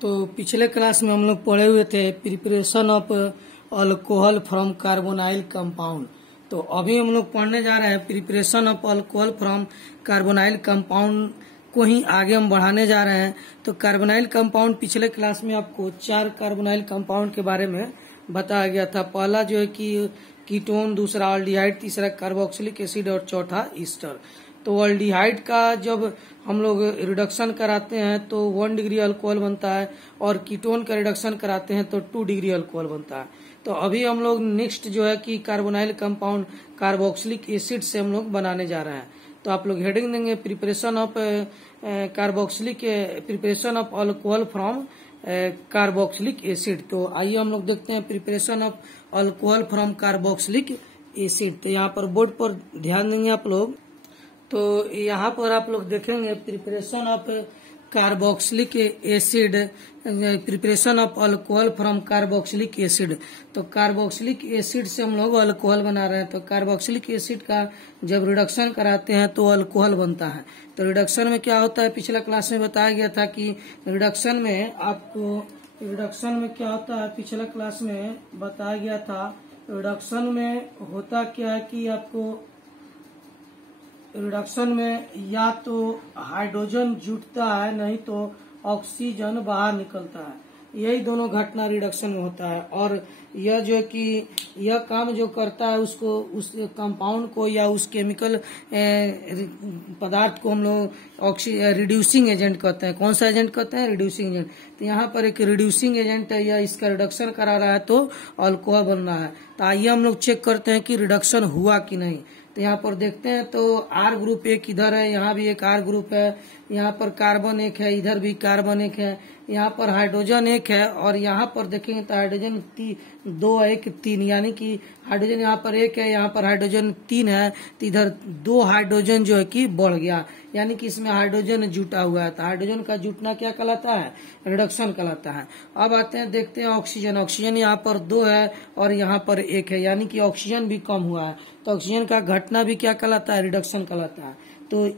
तो पिछले क्लास में हम लोग पढ़े हुए थे preparation of alcohol from carbonyl compound. तो अभी हम लोग पढ़ने जा रहे हैं preparation of alcohol from carbonyl compound को ही आगे हम बढ़ाने जा रहे हैं। तो कार्बोनाइल कंपाउंड पिछले क्लास में आपको 4 कार्बोनाइल कंपाउंड के बारे में बताया गया था। पहला जो है कि कीटोन, दूसरा अल्डिहाइड, तीसरा कार्बोक्सिलिक एसिड और चौथा ईस्टर। तो अल्डिहाइड का जब हम लोग रिडक्शन कराते हैं तो 1 डिग्री अल्कोहल बनता है और कीटोन का रिडक्शन कराते हैं तो 2 डिग्री अल्कोहल बनता है। तो अभी हम लोग नेक्स्ट जो है कि कार्बोनाइल कंपाउंड कार्बोक्सिलिक एसिड से हम लोग बनाने जा रहे हैं। तो आप लोग हेडिंग देंगे preparation of preparation of alcohol from carboxylic acid. तो आइए हम लोग देखते हैं preparation of alcohol from carboxylic acid. तो यहाँ पर बोर्ड पर ध्यान देंगे आप लोग। तो यहाँ पर आप लोग देखेंगे preparation of carboxylic acid, preparation of alcohol from carboxylic acid. तो कार्बोक्सिलिक एसिड से हम लोग अल्कोहल बना रहे हैं। तो कार्बोक्सिलिक एसिड का जब रिडक्शन कराते हैं तो अल्कोहल बनता है। तो रिडक्शन में क्या होता है, पिछला क्लास में बताया गया था कि रिडक्शन में आपको क्या होता है, पिछला क्लास में बताया गया था रिडक्शन में होता क्या है कि आपको रिडक्शन में या तो हाइड्रोजन जुटता है नहीं तो ऑक्सीजन बाहर निकलता है। यही दोनों घटना रिडक्शन में होता है। और यह जो है कि यह काम जो करता है उसको, उस कंपाउंड को या उस केमिकल पदार्थ को हम लोग रिड्यूसिंग एजेंट कहते हैं। कौन सा एजेंट कहते हैं? Reducing agent. तो यहाँ पर एक रिड्यूसिंग एजेंट है या इसका रिडक्शन करा रहा है तो अल्कोहल बन रहा है। तो आइए हम लोग चेक करते हैं कि रिडक्शन हुआ कि नहीं। तो यहाँ पर देखते हैं तो आर ग्रुप एक इधर है, यहाँ भी एक आर ग्रुप है, यहाँ पर कार्बन एक है, इधर भी कार्बन एक है, यहाँ पर हाइड्रोजन एक है और यहाँ पर देखेंगे तो हाइड्रोजन 2 1 3, यानी कि हाइड्रोजन यहाँ पर एक है, यहाँ पर हाइड्रोजन 3 है। तो इधर 2 हाइड्रोजन जो है कि बढ़ गया, यानी कि इसमें हाइड्रोजन जुटा हुआ है। तो हाइड्रोजन का जुटना क्या कहलाता है? रिडक्शन कहलाता है। अब आते हैं देखते हैं ऑक्सीजन। ऑक्सीजन यहाँ पर 2 है और यहाँ पर 1 है, यानी कि ऑक्सीजन भी कम हुआ है। तो ऑक्सीजन का घटना भी क्या कहलाता है? रिडक्शन कहलाता है। तो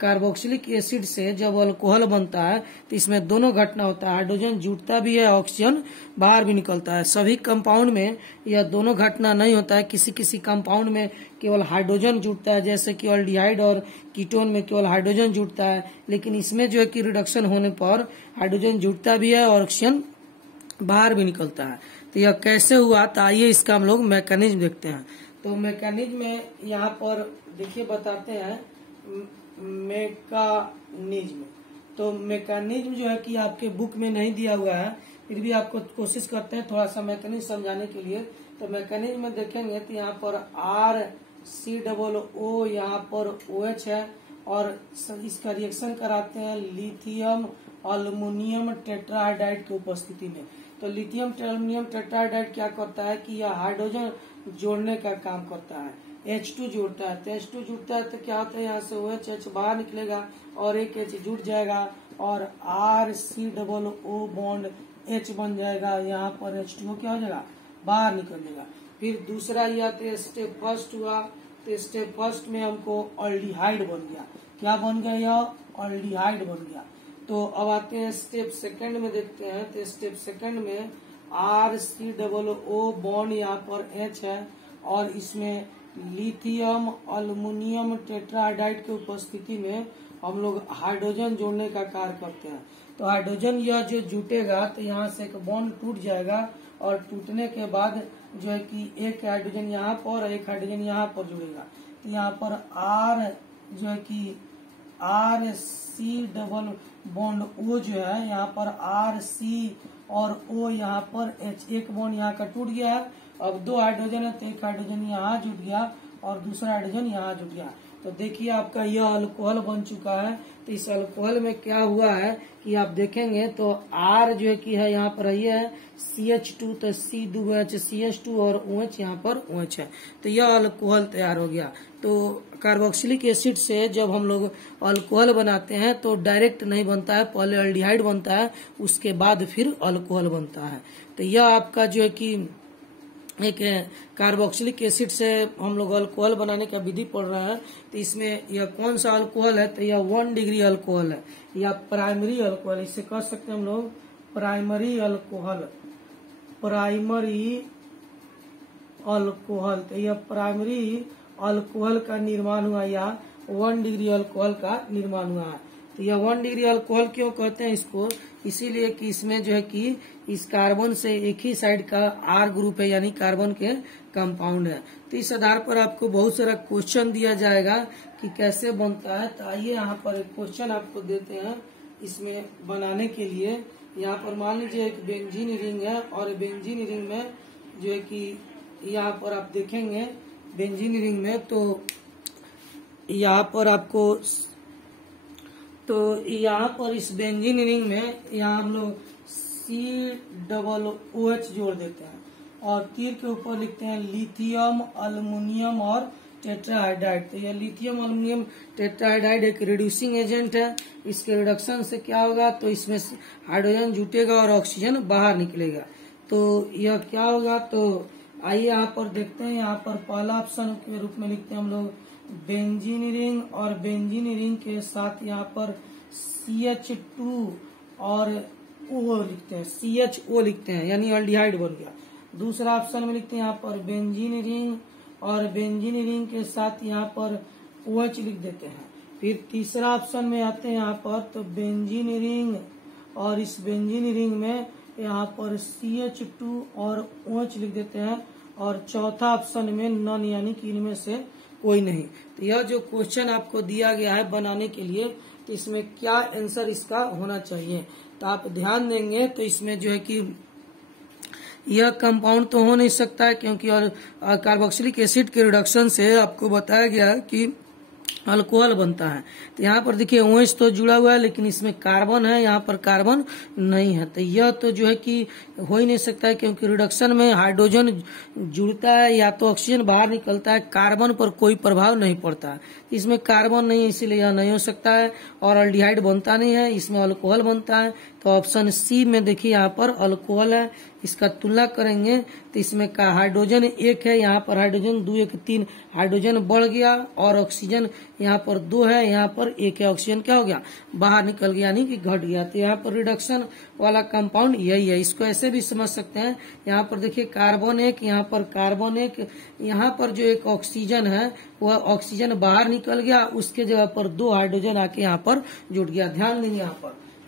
कार्बोक्सिलिक एसिड से जब अल्कोहल बनता है तो इसमें दोनों घटना होता है, हाइड्रोजन जुटता भी है, ऑक्सीजन बाहर भी निकलता है। सभी कंपाउंड में यह दोनों घटना नहीं होता है। किसी किसी कंपाउंड में केवल हाइड्रोजन जुटता है, जैसे कि अल्डिहाइड और कीटोन में केवल हाइड्रोजन जुटता है। लेकिन इसमें जो है कि रिडक्शन होने पर हाइड्रोजन जुटता भी है और ऑक्सीजन बाहर भी निकलता है। तो यह कैसे हुआ, तो आइए इसका हम लोग मैकेनिज्म देखते हैं। तो मैकेनिज्म में यहाँ पर देखिए बताते हैं मैकेनिज्म। तो मैकेनिज्म जो है कि आपके बुक में नहीं दिया हुआ है, फिर भी आपको कोशिश करते हैं थोड़ा सा मैकेनिज्म समझाने के लिए। तो मैकेनिज्म में देखेंगे तो यहाँ पर RCOO, यहाँ पर OH है और इसका रिएक्शन कराते हैं लिथियम अल्युमिनियम टेट्राहाइड्राइड की उपस्थिति में। तो लिथियम अल्युमिनियम टेट्राहाइड्राइड क्या करता है कि यह हाइड्रोजन जोड़ने का काम करता है, H2 जुड़ता है। तो H2 जुड़ता है तो क्या होता है, यहाँ से OH बाहर निकलेगा और एक H जुड़ जाएगा और RCOO बॉन्ड H बन जाएगा। यहाँ पर H2O क्या हो जाएगा, बाहर निकल जाएगा। फिर दूसरा यह तो स्टेप फर्स्ट हुआ। तो स्टेप फर्स्ट में हमको अल्डिहाइड बन गया। क्या बन गया? यह अल्डिहाइड बन गया। तो अब आते हैं स्टेप सेकंड में देखते हैं। तो स्टेप सेकंड में RCOO बॉन्ड यहाँ पर H है और इसमें लिथियम अल्युमिनियम टेट्राहाइड्राइड की उपस्थिति में हम लोग हाइड्रोजन जोड़ने का कार्य करते हैं। तो हाइड्रोजन यह जो जुटेगा तो यहाँ से एक बॉन्ड टूट जाएगा और टूटने के बाद जो है कि एक हाइड्रोजन यहाँ पर और एक हाइड्रोजन यहाँ पर जुड़ेगा। तो यहाँ पर R जो है कि RC डबल बॉन्ड O जो है, यहाँ पर RC और O यहाँ पर H, एक बॉन्ड यहाँ का टूट गया है। अब 2 हाइड्रोजन है तो एक हाइड्रोजन यहाँ जुट गया और दूसरा हाइड्रोजन यहाँ जुट गया। तो देखिए आपका यह अल्कोहल बन चुका है। तो इस अल्कोहल में क्या हुआ है कि आप देखेंगे तो R जो है कि है यहाँ पर ये है CH2, तो C2H CH2 और OH यहाँ पर OH है। तो यह अल्कोहल तैयार हो गया। तो कार्बोक्सिलिक एसिड से जब हम लोग अल्कोहल बनाते हैं तो डायरेक्ट नहीं बनता है, पहले अल्डिहाइड बनता है, उसके बाद फिर अल्कोहल बनता है। तो यह आपका जो है कि एक कार्बोक्सिलिक एसिड से हम लोग अल्कोहल बनाने का विधि पढ़ रहे हैं। तो इसमें यह कौन सा अल्कोहल है, तो यह 1 डिग्री अल्कोहल है या प्राइमरी अल्कोहल, इसे कह सकते हैं हम लोग प्राइमरी अल्कोहल, प्राइमरी अल्कोहल, तो यह प्राइमरी अल्कोहल का निर्माण हुआ या 1 डिग्री अल्कोहल का निर्माण हुआ है। तो यह 1 डिग्री अल्कोहल क्यों कहते हैं इसको, इसीलिए कि इसमें जो है कि इस कार्बन से एक ही साइड का R ग्रुप है, यानी कार्बन के कंपाउंड है। तो इस आधार पर आपको बहुत सारा क्वेश्चन दिया जाएगा कि कैसे बनता है। तो आइए यहाँ पर एक क्वेश्चन आपको देते हैं इसमें बनाने के लिए। यहाँ पर मान लीजिए एक बेंजीन रिंग है, और बेंजीन रिंग में जो है कि यहाँ पर आप देखेंगे बेंजीन रिंग में, तो यहाँ पर आपको, तो यहाँ पर इस बेंजीन रिंग में यहाँ हम लोग COOH जोड़ देते हैं, और तीर के ऊपर लिखते हैं लिथियम, अल्युमिनियम और टेट्राहाइड्राइड। तो यह लिथियम अल्युमिनियम टेट्राहाइड्राइड एक रिड्यूसिंग एजेंट है। इसके रिडक्शन से क्या होगा, तो इसमें हाइड्रोजन जुटेगा और ऑक्सीजन बाहर निकलेगा। तो यह क्या होगा, तो आइए यहाँ पर देखते हैं। यहाँ पर पहला ऑप्शन के रूप में लिखते हैं हम लोग बेंजीन रिंग, और बेंजीन रिंग के साथ यहाँ पर CH2 और O लिखते हैं, CHO लिखते हैं, यानी अल्डिहाइड बन गया। दूसरा ऑप्शन में लिखते हैं यहाँ पर बेंजीन रिंग, और बेंजीन रिंग के साथ यहाँ पर OH लिख देते हैं। फिर तीसरा ऑप्शन में आते हैं यहाँ पर, तो बेंजीन रिंग, और इस बेंजीन रिंग में यहाँ पर CH2 और OH लिख देते हैं, और चौथा ऑप्शन में नन, यानी कि इनमें से कोई नहीं। तो यह जो क्वेश्चन आपको दिया गया है बनाने के लिए, तो इसमें क्या आंसर इसका होना चाहिए, तो आप ध्यान देंगे तो इसमें जो है कि यह कंपाउंड तो हो नहीं सकता है, क्योंकि और कार्बोक्सिलिक एसिड के रिडक्शन से आपको बताया गया है कि अल्कोहल बनता है। तो यहाँ पर देखिए OH तो जुड़ा हुआ है, लेकिन इसमें कार्बन है, यहाँ पर कार्बन नहीं है। तो यह तो जो है कि हो ही नहीं सकता है, क्योंकि रिडक्शन में हाइड्रोजन जुड़ता है या तो ऑक्सीजन बाहर निकलता है, कार्बन पर कोई प्रभाव नहीं पड़ता है। इसमें कार्बन नहीं है, इसीलिए यह नहीं हो सकता है, और अल्डिहाइड बनता नहीं है, इसमें अल्कोहल बनता है। तो ऑप्शन सी में देखिए यहाँ पर अल्कोहल है। इसका तुलना करेंगे तो इसमें का हाइड्रोजन 1 है, यहाँ पर हाइड्रोजन 2 1 3 हाइड्रोजन बढ़ गया, और ऑक्सीजन यहाँ पर 2 है, यहाँ पर 1 है, ऑक्सीजन क्या हो गया, बाहर निकल गया, यानी कि घट गया। तो यहाँ पर रिडक्शन वाला कंपाउंड यही है। इसको ऐसे भी समझ सकते हैं, यहाँ पर देखिए कार्बन 1, यहाँ पर कार्बन 1, यहाँ पर जो एक ऑक्सीजन है वह ऑक्सीजन बाहर निकल गया, उसके जगह पर 2 हाइड्रोजन आके यहाँ पर जुट गया। ध्यान देंगे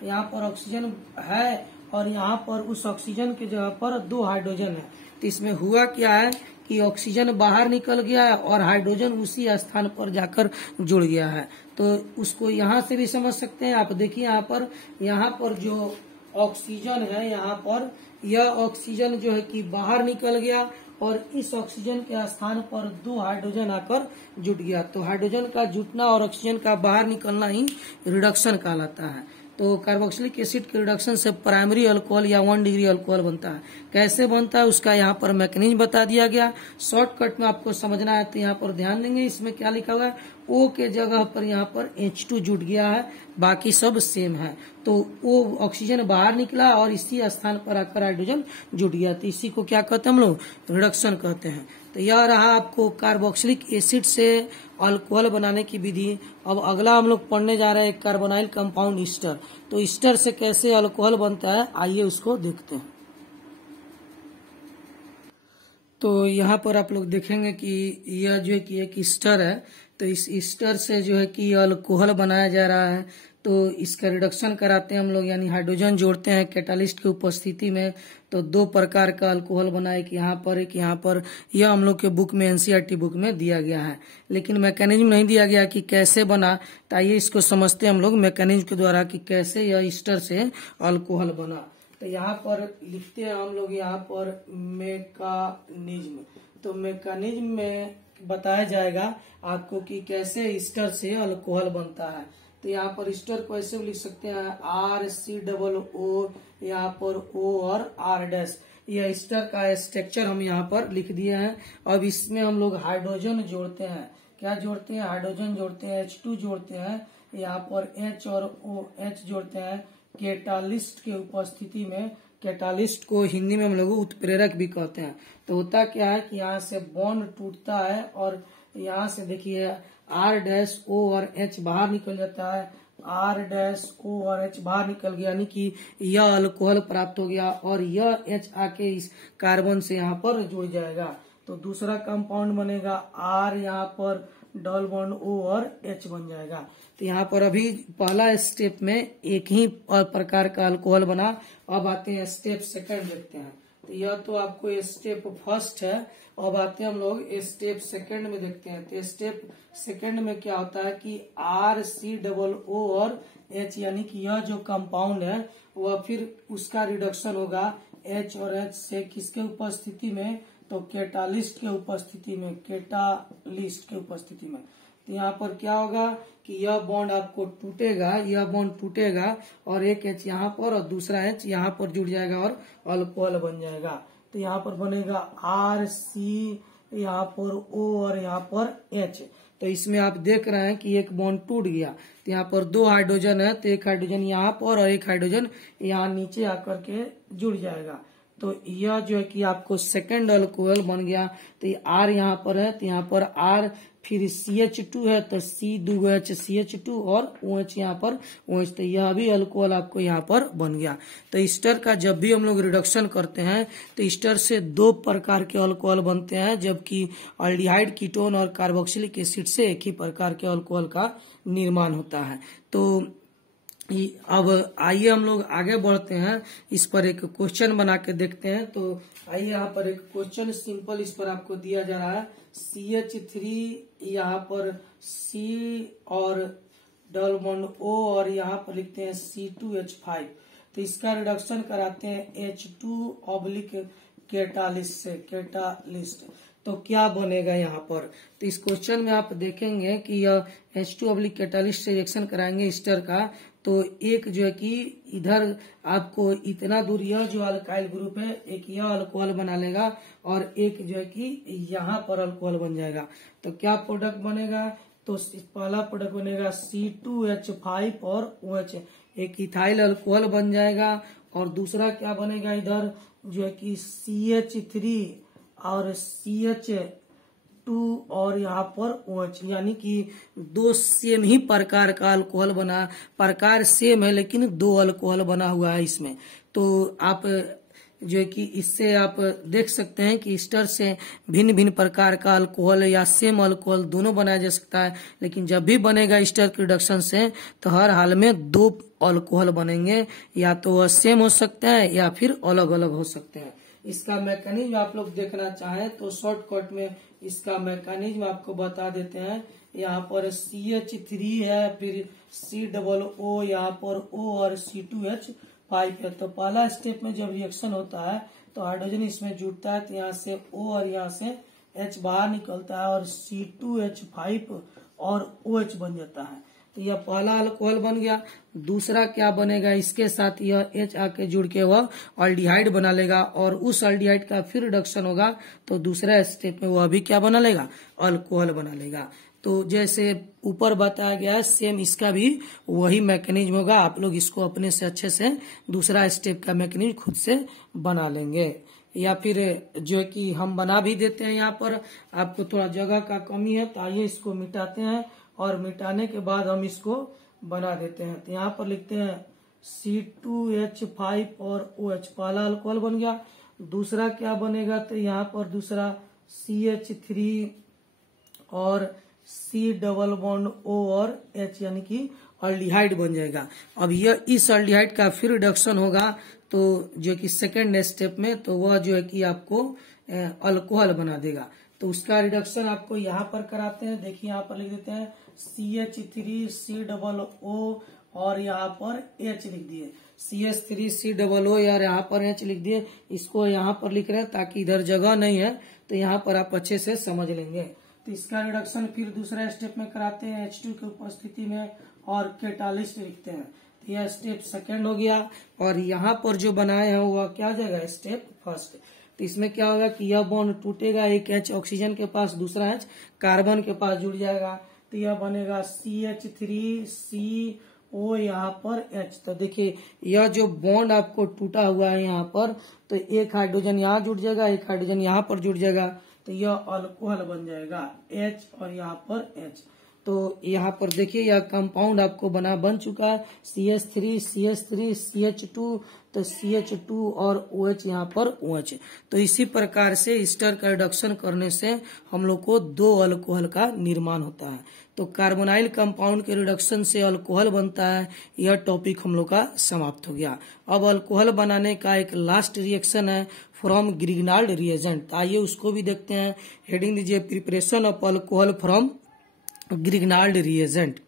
यहाँ पर ऑक्सीजन है, और यहाँ पर उस ऑक्सीजन की जगह पर 2 हाइड्रोजन है। तो इसमें हुआ क्या है कि ऑक्सीजन बाहर निकल गया है, और हाइड्रोजन उसी स्थान पर जाकर जुड़ गया है। तो उसको यहाँ से भी समझ सकते हैं। आप देखिए यहाँ पर जो ऑक्सीजन है, यहाँ पर यह ऑक्सीजन जो है कि बाहर निकल गया, और इस ऑक्सीजन के स्थान पर 2 हाइड्रोजन आकर जुट गया। तो हाइड्रोजन का जुटना और ऑक्सीजन का बाहर निकलना ही रिडक्शन कहलाता है। तो कार्बोक्सिलिक एसिड के रिडक्शन से प्राइमरी अल्कोहल या 1 डिग्री अल्कोहल बनता है। कैसे बनता है उसका यहाँ पर मैकेनिज्म बता दिया गया। शॉर्टकट में आपको समझना है तो यहाँ पर ध्यान देंगे। इसमें क्या लिखा हुआ है, O के जगह पर यहाँ पर H2 जुट गया है, बाकी सब सेम है। तो O ऑक्सीजन बाहर निकला और इसी स्थान पर आकर हाइड्रोजन जुट गया, तो इसी को क्या कहते हैं हम लोग, रिडक्शन कहते हैं। तो यह रहा आपको कार्बोक्सिलिक एसिड से अल्कोहल बनाने की विधि। अब अगला हम लोग पढ़ने जा रहे हैं कार्बोनाइल कंपाउंड ईस्टर। तो ईस्टर से कैसे अल्कोहल बनता है, आइए उसको देखते हैं। तो यहाँ पर आप लोग देखेंगे कि यह जो है कि एक ईस्टर है। तो इस ईस्टर से जो है कि अल्कोहल बनाया जा रहा है। तो इसका रिडक्शन कराते हैं हम लोग, यानी हाइड्रोजन जोड़ते हैं कैटालिस्ट की उपस्थिति में। तो 2 प्रकार का अल्कोहल बना, एक यहाँ पर। यह हम लोग के बुक में, एनसीईआरटी बुक में दिया गया है, लेकिन मैकेनिज्म नहीं दिया गया कि कैसे बना। तो आइए इसको समझते हैं हम लोग मैकेनिज्म के द्वारा कि कैसे यह ईस्टर से अल्कोहल बना। तो यहाँ पर लिखते हैं हम लोग, यहाँ पर मैकेनिज्म। तो मैकेनिज्म में बताया जाएगा आपको कि कैसे ईस्टर से अल्कोहल बनता है। तो यहाँ पर ईस्टर को ऐसे भी लिख सकते हैं RCOO, यहाँ पर O और R'। यह ईस्टर का स्ट्रक्चर हम यहाँ पर लिख दिए हैं। अब इसमें हम लोग हाइड्रोजन जोड़ते हैं। क्या जोड़ते हैं, हाइड्रोजन जोड़ते हैं, H2 जोड़ते हैं, यहाँ पर H और OH जोड़ते हैं कैटालिस्ट के उपस्थिति में। कैटालिस्ट को हिंदी में हम लोग उत्प्रेरक भी कहते हैं। तो होता क्या है कि यहाँ से बॉन्ड टूटता है, और यहाँ से देखिए R', O और H बाहर निकल जाता है, R-O और H बाहर निकल गया, यानी कि यह अल्कोहल प्राप्त हो गया और यह H आके इस कार्बन से यहाँ पर जुड़ जाएगा। तो दूसरा कंपाउंड बनेगा R, यहाँ पर डबल बॉन्ड O और H बन जाएगा। तो यहाँ पर अभी पहला स्टेप में एक ही प्रकार का अल्कोहल बना। अब आते हैं स्टेप सेकंड देखते हैं। तो यह तो आपको स्टेप फर्स्ट है, अब आते हैं हम लोग स्टेप सेकंड में देखते हैं। तो स्टेप सेकंड में क्या होता है कि RCOO और H, यानी कि यह जो कंपाउंड है वह फिर उसका रिडक्शन होगा H और H से किसके उपस्थिति में, तो कैटालिस्ट के उपस्थिति में, कैटालिस्ट के उपस्थिति में। तो यहाँ पर क्या होगा कि यह बॉन्ड आपको टूटेगा, यह बॉन्ड टूटेगा और एक H यहाँ पर और दूसरा H यहाँ पर जुड़ जाएगा और अल्कोहल बन जाएगा। तो यहाँ पर बनेगा RC, यहाँ पर O और यहाँ पर H। तो इसमें आप देख रहे हैं कि एक बॉन्ड टूट गया। तो यहाँ पर 2 हाइड्रोजन है, तो एक हाइड्रोजन यहाँ पर और एक हाइड्रोजन यहाँ नीचे आकर के जुड़ जाएगा। तो यह जो है कि आपको सेकंड अल्कोहल बन गया। तो ये R यहाँ पर है, तो यहाँ पर R, फिर CH2 है तो C 2H CH2 और OH यहाँ पर OH। तो यह भी अल्कोहल आपको यहाँ पर बन गया। तो ईस्टर का जब भी हम लोग रिडक्शन करते हैं तो ईस्टर से 2 प्रकार के अल्कोहल बनते हैं, जबकि अल्डिहाइड, कीटोन और कार्बोक्सिलिक एसिड से एक ही प्रकार के अल्कोहल का निर्माण होता है। तो अब आइए हम लोग आगे बढ़ते हैं, इस पर एक क्वेश्चन बना के देखते हैं। तो आइए यहाँ पर एक क्वेश्चन सिंपल इस पर आपको दिया जा रहा है। CH3 यहाँ पर C और डबल बॉन्ड O और यहाँ पर लिखते हैं C2H5। तो इसका रिडक्शन कराते हैं H2 कैटालिस्ट से, कैटालिस्ट। तो क्या बनेगा यहाँ पर, तो इस क्वेश्चन में आप देखेंगे कि यह H2 कैटालिस्ट से रिएक्शन कराएंगे ईस्टर का। तो एक जो है कि इधर आपको इतना दूर यह जो अल्काइल ग्रुप है, एक यह अल्कोहल बना लेगा और एक जो है कि यहाँ पर अल्कोहल बन जाएगा। तो क्या प्रोडक्ट बनेगा, तो पहला प्रोडक्ट बनेगा C2H5 और OH, एक इथाइल अल्कोहल बन जाएगा। और दूसरा क्या बनेगा, इधर जो है कि CH3 और CH2 और यहाँ पर OH, यानी कि 2 सेम ही प्रकार का अल्कोहल बना, प्रकार सेम है लेकिन 2 अल्कोहल बना हुआ है इसमें। तो आप जो है कि इससे आप देख सकते हैं कि ईस्टर से भिन्न भिन्न प्रकार का अल्कोहल या सेम अल्कोहल दोनों बनाया जा सकता है, लेकिन जब भी बनेगा ईस्टर के रिडक्शन से तो हर हाल में 2 अल्कोहल बनेंगे, या तो वह सेम हो सकते हैं या फिर अलग अलग हो सकते हैं। इसका मैकेनिज्म आप लोग देखना चाहें तो शॉर्टकट में इसका मैकेनिज्म आपको बता देते हैं। यहाँ पर CH3 है, फिर COO, यहाँ पर O और C2H5 है। तो पहला स्टेप में जब रिएक्शन होता है तो हाइड्रोजन इसमें जुड़ता है, तो यहाँ से O और यहाँ से H बाहर निकलता है और C2H5 और OH बन जाता है। तो यह पहला अल्कोहल बन गया। दूसरा क्या बनेगा, इसके साथ यह H आके जुड़ के वह अल्डिहाइड बना लेगा और उस अल्डिहाइड का फिर रिडक्शन होगा तो दूसरा स्टेप में वह भी क्या बना लेगा, अल्कोहल बना लेगा। तो जैसे ऊपर बताया गया है सेम इसका भी वही मैकेनिज्म होगा। आप लोग इसको अपने से अच्छे से दूसरा स्टेप का मैकेनिज्म खुद से बना लेंगे, या फिर जो है कि हम बना भी देते हैं। यहाँ पर आपको थोड़ा जगह का कमी है तो आइए इसको मिटाते हैं और मिटाने के बाद हम इसको बना देते हैं। तो यहाँ पर लिखते हैं C2H5 और OH, पहला अल्कोहल बन गया। दूसरा क्या बनेगा, तो यहाँ पर दूसरा CH3 और C डबल बॉन्ड O और H, यानी कि अल्डिहाइड बन जाएगा। अब यह इस अल्डिहाइड का फिर रिडक्शन होगा तो जो कि सेकेंड स्टेप में, तो वह जो है कि आपको अल्कोहल बना देगा। तो उसका रिडक्शन आपको यहाँ पर कराते हैं। देखिए यहाँ पर लिख देते हैं CH3 COO और यहाँ पर H लिख दिए, CH3 COO यार यहाँ पर H लिख दिए। इसको यहाँ पर लिख रहे हैं ताकि इधर जगह नहीं है, तो यहाँ पर आप अच्छे से समझ लेंगे। तो इसका रिडक्शन फिर दूसरा स्टेप में कराते हैं H2 की उपस्थिति में और कैटालिस्ट लिखते हैं। तो यह स्टेप सेकंड हो गया और यहाँ पर जो बनाए हैं वह क्या हो जाएगा, स्टेप फर्स्ट। तो इसमें क्या होगा कि यह बॉन्ड टूटेगा, एक H ऑक्सीजन के पास, दूसरा H कार्बन के पास जुड़ जाएगा। तो यह बनेगा CH3CO यहाँ पर H। तो देखिए यह जो बॉन्ड आपको टूटा हुआ है यहाँ पर, तो एक हाइड्रोजन यहाँ जुड़ जाएगा, एक हाइड्रोजन यहाँ पर जुड़ जाएगा, तो यह अल्कोहल बन जाएगा H और यहाँ पर H। तो यहाँ पर देखिए यह कंपाउंड आपको बन चुका है CH3 CH3 CH2, तो CH2 और OH यहाँ पर OH। तो इसी प्रकार से ईस्टर का रिडक्शन करने से हम लोग को 2 अल्कोहल का निर्माण होता है। तो कार्बोनाइल कंपाउंड के रिडक्शन से अल्कोहल बनता है। यह टॉपिक हम लोग का समाप्त हो गया। अब अल्कोहल बनाने का एक लास्ट रिएक्शन है फ्रॉम ग्रिग्नाल्ड रिएजेंट। आइए उसको भी देखते हैं। हेडिंग दीजिए preparation of alcohol from Grignard reagent.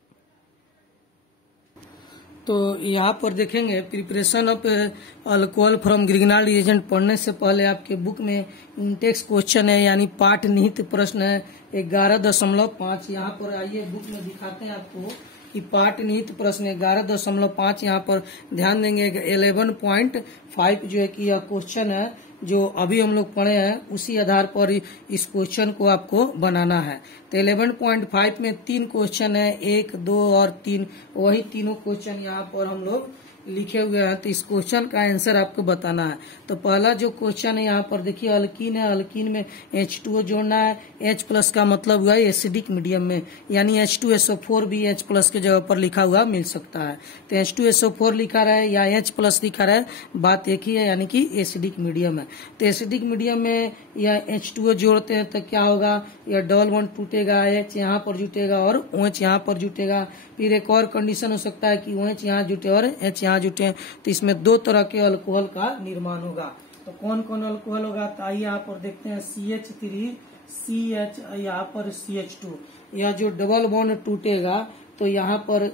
तो यहाँ पर देखेंगे preparation of alcohol from Grignard reagent पढ़ने से पहले आपके बुक में इंटेक्स क्वेश्चन है, यानी पाठ निहित प्रश्न है 11.5। यहाँ पर आइए बुक में दिखाते हैं आपको कि पाठ निहित प्रश्न 11.5। यहाँ पर ध्यान देंगे 11.5 जो है कि यह क्वेश्चन है जो अभी हम लोग पढ़े हैं, उसी आधार पर इस क्वेश्चन को आपको बनाना है। तो 11.5 में 3 क्वेश्चन है, 1, 2 और 3। वही तीनों क्वेश्चन यहाँ पर हम लोग लिखे हुए हैं। तो इस क्वेश्चन का आंसर आपको बताना है। तो पहला जो क्वेश्चन है यहाँ पर देखिए अल्कीन है, अल्कीन में H2O जोड़ना है। H+ का मतलब हुआ है एसिडिक मीडियम में, यानी H2SO4 भी H+ के जगह पर लिखा हुआ मिल सकता है। तो H2SO4 लिखा रहा है या H+ लिखा रहा है, बात एक ही है, यानी कि एसिडिक मीडियम है। तो एसिडिक मीडियम में या H2O जोड़ते हैं तो क्या होगा, या डबल बॉन्ड टूटेगा, H यहाँ पर जुटेगा और OH यहाँ पर जुटेगा। फिर एक और कंडीशन हो सकता है कि OH यहाँ जुटे और H यहाँ जुटे, तो इसमें 2 तरह के अल्कोहल का निर्माण होगा। तो कौन कौन अल्कोहल होगा, तो आइए यहाँ पर देखते हैं CH3 CH, यहाँ पर CH2। यह जो डबल बॉन्ड टूटेगा तो यहाँ पर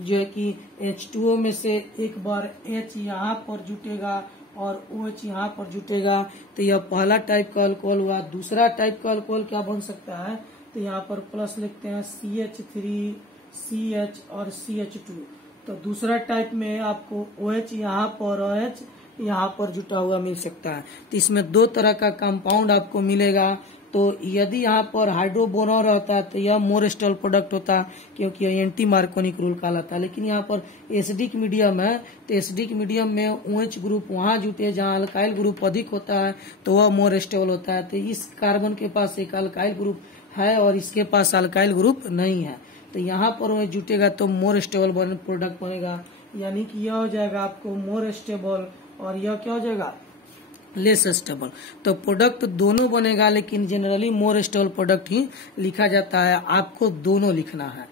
जो है कि H2O में से एक बार H यहाँ पर जुटेगा और OH यहाँ पर जुटेगा। तो यह पहला टाइप का अल्कोहल हुआ। दूसरा टाइप का अल्कोहल क्या बन सकता है, तो यहाँ पर प्लस लिखते हैं CH3 CH और CH2। तो दूसरा टाइप में आपको OH यहाँ पर और H यहाँ पर जुटा हुआ मिल सकता है। तो इसमें 2 तरह का कंपाउंड आपको मिलेगा। तो यदि यहाँ पर हाइड्रोबोनॉन रहता है तो यह मोर स्टेबल प्रोडक्ट होता है, क्योंकि यह एंटी मार्कोनिक रूल कहलाता है। लेकिन यहाँ पर एसिडिक मीडियम है, तो एसिडिक मीडियम में OH ग्रुप वहां जुटे जहाँ अल्काइल ग्रुप अधिक होता है, तो वह मोर स्टेबल होता है। तो इस कार्बन के पास एक अल्काइल ग्रुप है और इसके पास अल्काइल ग्रुप नहीं है, तो यहाँ पर वह जुटेगा तो मोर स्टेबल प्रोडक्ट बनेगा, यानी कि यह हो जाएगा आपको मोर स्टेबल और यह क्या हो जाएगा लेस स्टेबल। तो प्रोडक्ट दोनों बनेगा, लेकिन जनरली मोर स्टेबल प्रोडक्ट ही लिखा जाता है। आपको दोनों लिखना है।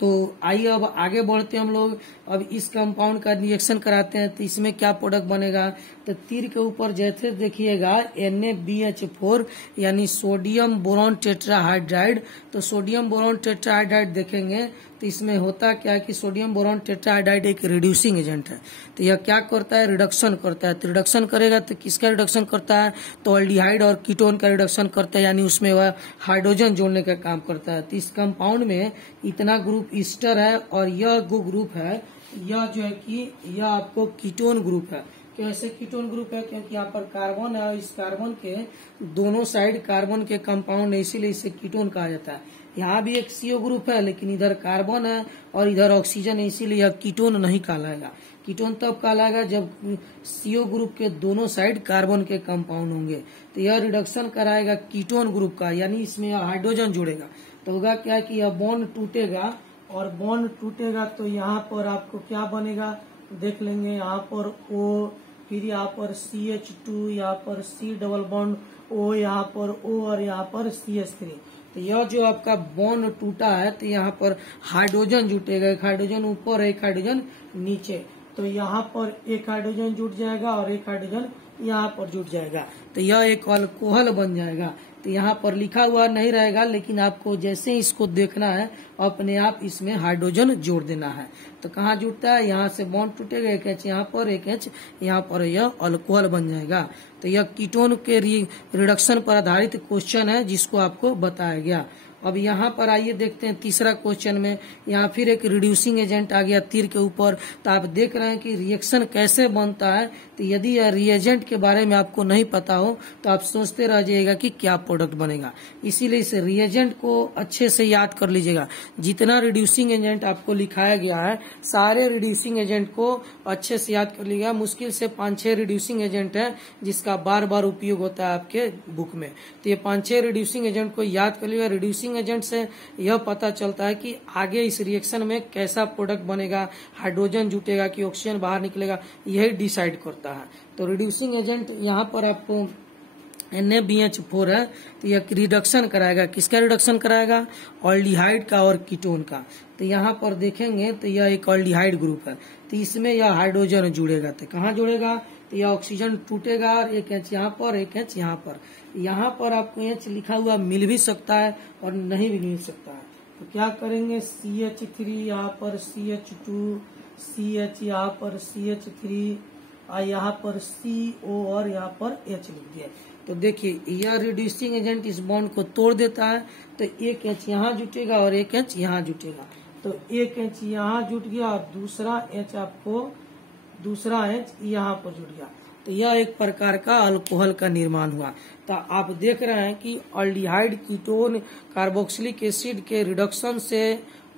तो आइए अब आगे बढ़ते हैं हम लोग। अब इस कंपाउंड का रिएक्शन कराते हैं तो इसमें क्या प्रोडक्ट बनेगा, तो तीर के ऊपर जैसे देखिएगा NaBH4 यानी सोडियम बोरॉन टेट्राहाइड्राइड। तो सोडियम बोरॉन टेट्राहाइड्राइड देखेंगे तो इसमें होता क्या है कि सोडियम बोरॉन टेट्राहाइड्राइड एक रिड्यूसिंग एजेंट है। तो यह क्या करता है, रिडक्शन करता है। तो रिडक्शन करेगा तो किसका रिडक्शन करता है, तो अल्डिहाइड और कीटोन का रिडक्शन करता है, यानी उसमें वह हाइड्रोजन जोड़ने का काम करता है। तो इस कंपाउंड में इतना ग्रुप ईस्टर है और यह ग्रुप है, यह जो है कि यह आपको कीटोन ग्रुप है। कैसे कीटोन ग्रुप है, क्योंकि यहाँ पर कार्बन है और इस कार्बन के दोनों साइड कार्बन के कंपाउंड है, इसीलिए इसे कीटोन कहा जाता है। यहाँ भी एक CO ग्रुप है, लेकिन इधर कार्बन है और इधर ऑक्सीजन है, इसीलिए यह कीटोन नहीं कहलाएगा। कीटोन तब कहलाएगा जब CO ग्रुप के दोनों साइड कार्बन के कंपाउंड होंगे। तो यह रिडक्शन कराएगा कीटोन ग्रुप का, यानी इसमें हाइड्रोजन जुड़ेगा। तो होगा क्या कि यह बॉन्ड टूटेगा और बॉन्ड टूटेगा तो यहाँ पर आपको क्या बनेगा देख लेंगे। यहाँ पर O, फिर यहाँ पर CH2, यहाँ पर C डबल बॉन्ड O, यहाँ पर O और यहाँ पर CH3। तो यह जो आपका बॉन्ड टूटा है तो यहाँ पर हाइड्रोजन जुटेगा, एक हाइड्रोजन ऊपर एक हाइड्रोजन नीचे। तो यहाँ पर एक हाइड्रोजन जुट जाएगा और एक हाइड्रोजन यहाँ पर जुट जाएगा, तो यह एक अल्कोहल बन जाएगा। तो यहाँ पर लिखा हुआ नहीं रहेगा, लेकिन आपको जैसे इसको देखना है अपने आप इसमें हाइड्रोजन जोड़ देना है। तो कहाँ जुड़ता है, यहाँ से बॉन्ड टूटेगा, एक H यहाँ पर एक H यहाँ पर, यह अल्कोहल बन जाएगा। तो यह कीटोन के रिडक्शन पर आधारित क्वेश्चन है जिसको आपको बताया गया। अब यहाँ पर आइए देखते हैं तीसरा क्वेश्चन में। यहाँ फिर एक रिड्यूसिंग एजेंट आ गया तीर के ऊपर। तो आप देख रहे हैं कि रिएक्शन कैसे बनता है। तो यदि यह रिएजेंट के बारे में आपको नहीं पता हो तो आप सोचते रह जाइएगा कि क्या प्रोडक्ट बनेगा। इसीलिए इस रिएजेंट को अच्छे से याद कर लीजिएगा। जितना रिड्यूसिंग एजेंट आपको लिखाया गया है सारे रिड्यूसिंग एजेंट को अच्छे से याद कर लीजिएगा। मुश्किल से 5-6 रिड्यूसिंग एजेंट है जिसका बार बार उपयोग होता है आपके बुक में। तो ये 5-6 रिड्यूसिंग एजेंट को याद कर लीजिएगा। रिड्यूसिंग रिड्यूसिंग एजेंट से यह पता चलता है कि आगे इस रिएक्शन में कैसा प्रोडक्ट बनेगा, हाइड्रोजन जुटेगा कि ऑक्सीजन बाहर निकलेगा, यही डिसाइड करता है। तो रिड्यूसिंग एजेंट यहाँ पर आपको NaBH4 है, तो यह रिडक्शन कराएगा। किसका रिडक्शन कराएगा? ऑल्डिहाइड का और कीटोन का। तो यहाँ पर देखेंगे तो यह एक ऑल्डिहाइड ग्रुप है, तो इसमें यह हाइड्रोजन जुड़ेगा। तो कहाँ जुड़ेगा? तो यह ऑक्सीजन टूटेगा और एक H यहाँ पर, एक H यहाँ पर। यहाँ पर आपको H लिखा हुआ मिल भी सकता है और नहीं भी मिल सकता है। तो क्या करेंगे? CH3 यहाँ पर, CH2, CH यहाँ पर, CH3 और यहाँ पर CO और यहाँ पर H लिख दिया। तो देखिए यह रिड्यूसिंग एजेंट इस बॉन्ड को तोड़ देता है, तो एक H यहाँ जुटेगा और एक H यहाँ जुटेगा। तो एक H यहाँ जुट गया और दूसरा H यहाँ पर जुट गया। तो यह एक प्रकार का अल्कोहल का निर्माण हुआ। तो आप देख रहे हैं कि ऑल्डिहाइड, कीटोन, कार्बोक्सिलिक एसिड के रिडक्शन से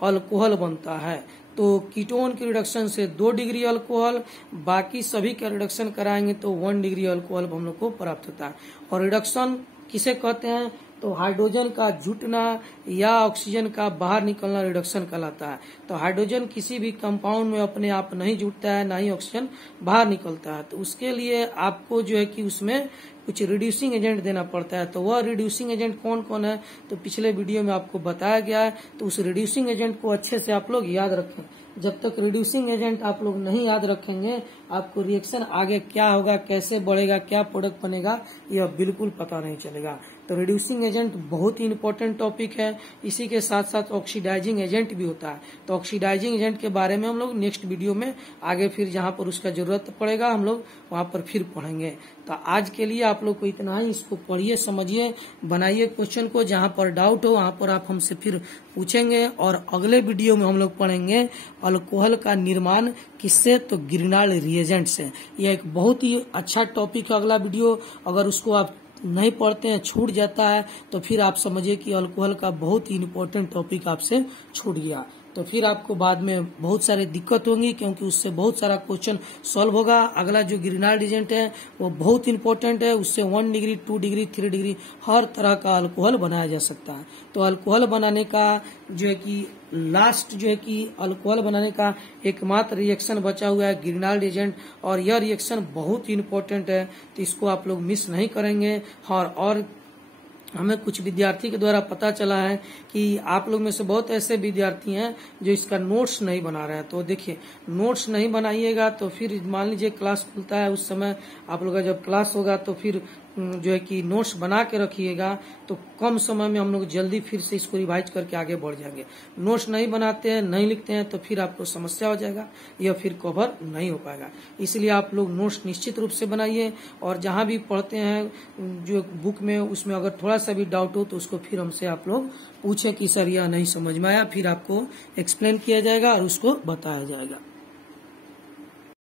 अल्कोहल बनता है। तो कीटोन के रिडक्शन से 2 डिग्री अल्कोहल, बाकी सभी का रिडक्शन कराएंगे तो 1 डिग्री अल्कोहल हम लोग को प्राप्त होता है। और रिडक्शन किसे कहते हैं? तो हाइड्रोजन का जुटना या ऑक्सीजन का बाहर निकलना रिडक्शन कहलाता है। तो हाइड्रोजन किसी भी कंपाउंड में अपने आप नहीं जुटता है, ना ही ऑक्सीजन बाहर निकलता है। तो उसके लिए आपको जो है कि उसमें कुछ रिड्यूसिंग एजेंट देना पड़ता है। तो वह रिड्यूसिंग एजेंट कौन कौन है? तो पिछले वीडियो में आपको बताया गया है। तो उस रिड्यूसिंग एजेंट को अच्छे से आप लोग याद रखें। जब तक रिड्यूसिंग एजेंट आप लोग नहीं याद रखेंगे, आपको रिएक्शन आगे क्या होगा, कैसे बढ़ेगा, क्या प्रोडक्ट बनेगा, यह बिल्कुल पता नहीं चलेगा। तो रिड्यूसिंग एजेंट बहुत ही इंपॉर्टेंट टॉपिक है। इसी के साथ साथ ऑक्सीडाइजिंग एजेंट भी होता है। तो ऑक्सीडाइजिंग एजेंट के बारे में हम लोग नेक्स्ट वीडियो में आगे फिर जहां पर उसका जरूरत पड़ेगा हम लोग वहां पर फिर पढ़ेंगे। तो आज के लिए आप लोग को इतना ही। इसको पढ़िए, समझिए, बनाइए क्वेश्चन को। जहां पर डाउट हो वहां पर आप हमसे फिर पूछेंगे। और अगले वीडियो में हम लोग पढ़ेंगे अल्कोहल का निर्माण किससे? तो ग्रिनाल्ड रिएजेंट से। यह एक बहुत ही अच्छा टॉपिक है। अगला वीडियो अगर उसको आप नहीं पढ़ते हैं, छूट जाता है, तो फिर आप समझिए कि अल्कोहल का बहुत ही इम्पोर्टेंट टॉपिक आपसे छूट गया। तो फिर आपको बाद में बहुत सारी दिक्कत होंगी, क्योंकि उससे बहुत सारा क्वेश्चन सॉल्व होगा। अगला जो ग्रिनाल्ड एजेंट है वो बहुत इंपॉर्टेंट है। उससे 1 डिग्री, 2 डिग्री, 3 डिग्री हर तरह का अल्कोहल बनाया जा सकता है। तो अल्कोहल बनाने का जो है कि लास्ट जो है कि अल्कोहल बनाने का एकमात्र रिएक्शन बचा हुआ है ग्रिनाल्ड एजेंट, और यह रिएक्शन बहुत ही इंपॉर्टेंट है। तो इसको आप लोग मिस नहीं करेंगे। और हमें कुछ विद्यार्थी के द्वारा पता चला है कि आप लोग में से बहुत ऐसे विद्यार्थी हैं जो इसका नोट्स नहीं बना रहे हैं। तो देखिए, नोट्स नहीं बनाइएगा तो फिर मान लीजिए क्लास खुलता है, उस समय आप लोग का जब क्लास होगा तो फिर जो है कि नोट्स बना के रखिएगा, तो कम समय में हम लोग जल्दी फिर से इसको रिवाइज करके आगे बढ़ जाएंगे। नोट्स नहीं बनाते हैं, नहीं लिखते हैं, तो फिर आपको समस्या हो जाएगा, या फिर कवर नहीं हो पाएगा। इसलिए आप लोग नोट्स निश्चित रूप से बनाइए। और जहां भी पढ़ते हैं जो बुक में, उसमें अगर थोड़ा सा भी डाउट हो तो उसको फिर हमसे आप लोग पूछें कि सर यह नहीं समझ में आया, फिर आपको एक्सप्लेन किया जाएगा और उसको बताया जाएगा।